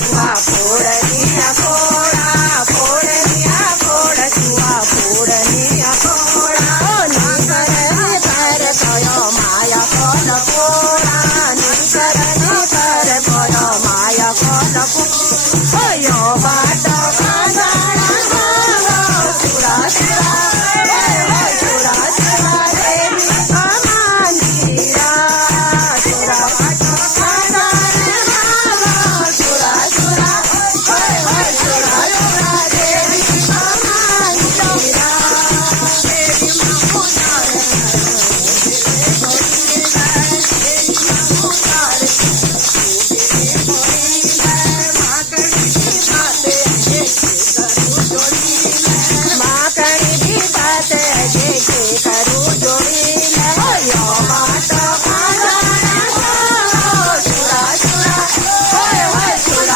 છુઆ ફોડનિયા ફોડા ફોડનિયા ફોડ છુઆ ફોડનિયા ફોડા નીકરને પર થયો માયા કોલ ફોડા નીકરને પર થયો માયા કોલ ફોડા